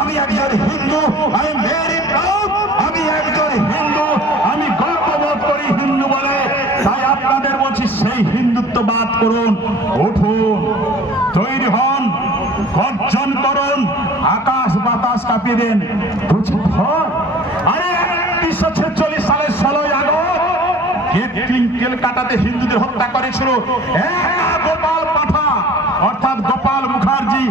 আমি একজন Hindu, I am very proud, আমি একজন হিন্দু, আমি গর্ববোধ করি হিন্দু বলে। তাই আপনাদের বলছি সেই হিন্দুত্ববাদ করুন, উঠুন, তৈরি হন, গর্জন করুন, আকাশ বাতাস কাঁপিয়ে দেন। আরে 1946 সালের 16ই আগস্ট কেলকাতাতে হিন্দুদের হত্যা করেছিল গোপাল পাঠা অর্থাৎ গোপাল মুখার্জি,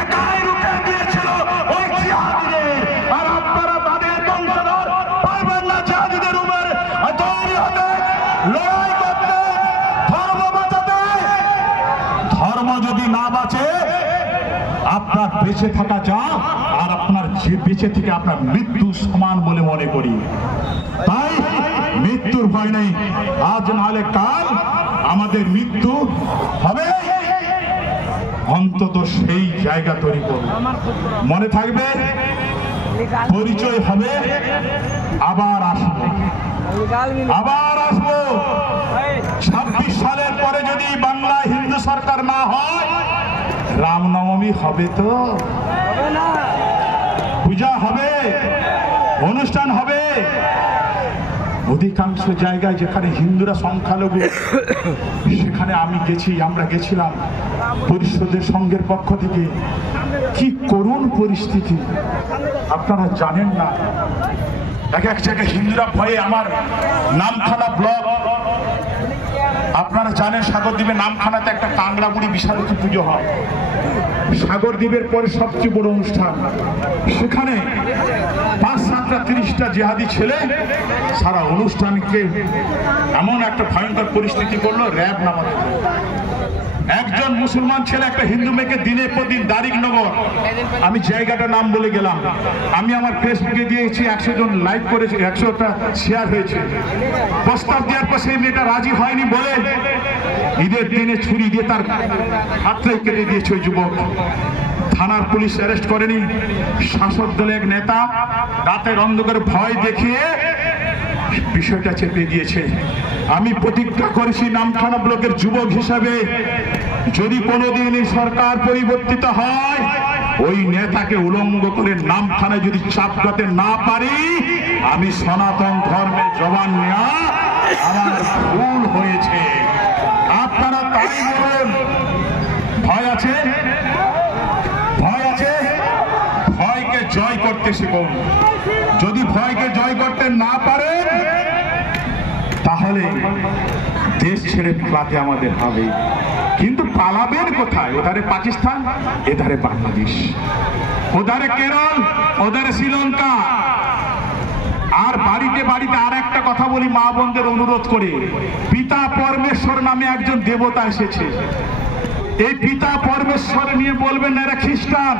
একাই রুখে দিয়েছিল ওই জিহাদিদের। আর আপনারা তাদের বংশধর পারবেন না জিহাদিদের উপর তৈরি হতে, লড়াই করতে, ধর্ম বাঁচাতে। ধর্ম যদি না বাঁচে আপনার বেঁচে থাকা যা, আর আপনার বেঁচে থেকে আপনার মৃত্যু সমান বলে মনে করি। তাই মৃত্যুর ভয় নেই, আজ নাহলে কাল আমাদের মৃত্যু হবে। অন্তত সেই জায়গা তৈরি করব, মনে থাকবে, পরিচয় হবে, আবার আসবো, আবার আসবো। 26 সালের পরে যদি বাংলায় হিন্দু সরকার না হয়, রামনবমী হবে, তো পূজা হবে, অনুষ্ঠান হবে। অধিকাংশ জায়গায় যেখানে হিন্দুরা সংখ্যালঘু, সেখানে আমি গেছি, আমরা গেছিলাম পরিষদের সংঘের পক্ষ থেকে। কি করুণ পরিস্থিতি আপনারা জানেন না। এক এক জায়গায় হিন্দুরা ভয়ে, আমার নামখানা ব্লক আপনারা জানেন, সাগরদ্বীপের নামখানাতে একটা কাংড়া বুড়ি বিশালতী পুজো হয়। সাগরদ্বীপের পরে সবচেয়ে বড় অনুষ্ঠান। সেখানে 5-7টা 30টা জিহাদি ছেলে সারা অনুষ্ঠানকে এমন একটা ভয়ঙ্কর পরিস্থিতি করলো, র্যাব নামাতে। একজন মুসলমান ছেলে একটা হিন্দু মেয়েকে দিনের পর দিন দারিকনগর, আমি জায়গাটার নাম বলে গেলাম, আমি আমার ফেসবুকে দিয়েছি, 100 জন লাইক করেছে, 100টা শেয়ার হয়েছে। প্রস্তাব দেওয়ার পর সেই মেয়েটা রাজি হয়নি বলে ঈদের দিনে ছুরি দিয়ে তার হাতটাই কেটে দিয়েছে ওই যুবক। থানার পুলিশ অ্যারেস্ট করেনি, শাসক দলের এক নেতা রাতের অন্ধকারে ভয় দেখিয়ে বিষয়টা চেপে দিয়েছে। আমি প্রতিজ্ঞা করেছি নামখানা ব্লকের যুবক হিসাবে, যদি কোনোদিন সরকার পরিবর্তিত হয়, ওই নেতাকে উলঙ্গ করে নামখানায় যদি চাপকাতে না পারি, আমি সনাতন ধর্মের জবান নেওয়া আমার ভুল হয়েছে। আপনারা তাই বলুন। ভয় আছে, ভয় আছে, ভয়কে জয় করতে শিখুন। যদি ভয়কে জয় করতে না পারেন, তাহলে দেশ ছেড়ে পালাতে আমাদের হবে। কিন্তু পালাবেন কোথায়? ওধারে পাকিস্তান, এধারে বাংলাদেশ, ওধারে কেরল, ওধারে শ্রীলঙ্কা। আর বাড়িতে বাড়িতে আর একটা কথা বলি, মা বোনদের অনুরোধ করে, পিতা পরমেশ্বর নামে একজন দেবতা এসেছে। এই পিতা পরমেশ্বর নিয়ে বলবেন এরা খ্রিস্টান,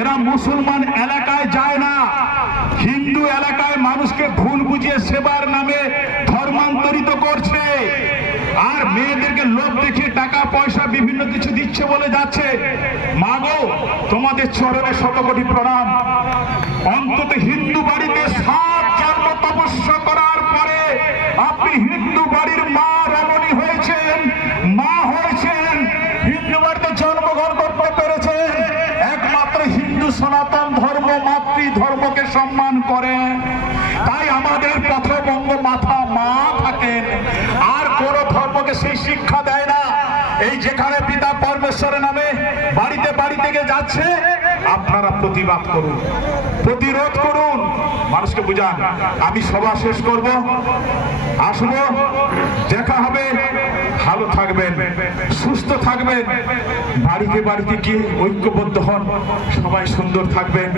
এরা মুসলমান এলাকায় যায় না, হিন্দু এলাকায় মানুষকে ভুল বুঝিয়ে সেবার নামে ধর্মান্তরিত করছে। আর মেয়েদেরকে লোভ দেখিয়ে টাকা পয়সা বিভিন্ন কিছু দিচ্ছে বলে যাচ্ছে। মাগো, তোমাদের চরণে শতকোটি প্রণাম। অন্তত হিন্দু বাড়িতে 7 জন্ম তপস্যা করার পরে আপনি হিন্দু বাড়ির মা রমণী হয়েছেন, মা হয়েছেন, হিন্দু বাড়িতে জন্মগ্রহণ করতে পেরেছেন। একমাত্র হিন্দু সনাতন ধর্ম মাতৃ ধর্মকে সম্মান করেন। তাই আমাদের পথবঙ্গ মাথা মা থাকেন, আর কোন ধর্মকে সেই শিক্ষা দেয় না। এই যেখানে পিতা পরমেশ্বরের নামে বাড়িতে বাড়ি থেকে যাচ্ছে, আপনারা প্রতিবাদ করুন, প্রতিরোধ করুন, মানুষকে বুঝান। আমি সভা শেষ করব, আসবো, দেখা হবে। ভালো থাকবেন, সুস্থ থাকবেন, বাড়িতে বাড়িতে গিয়ে ঐক্যবদ্ধ হন, সবাই সুন্দর থাকবেন।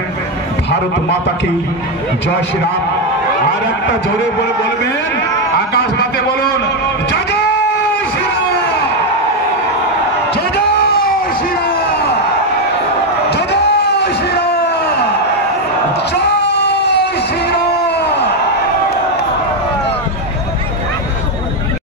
ভারত মাতা কি জয় শ্রীরাম। আর একটা জোরে বলে বলবেন, আকাশ গাতে বলুন জয় জয়।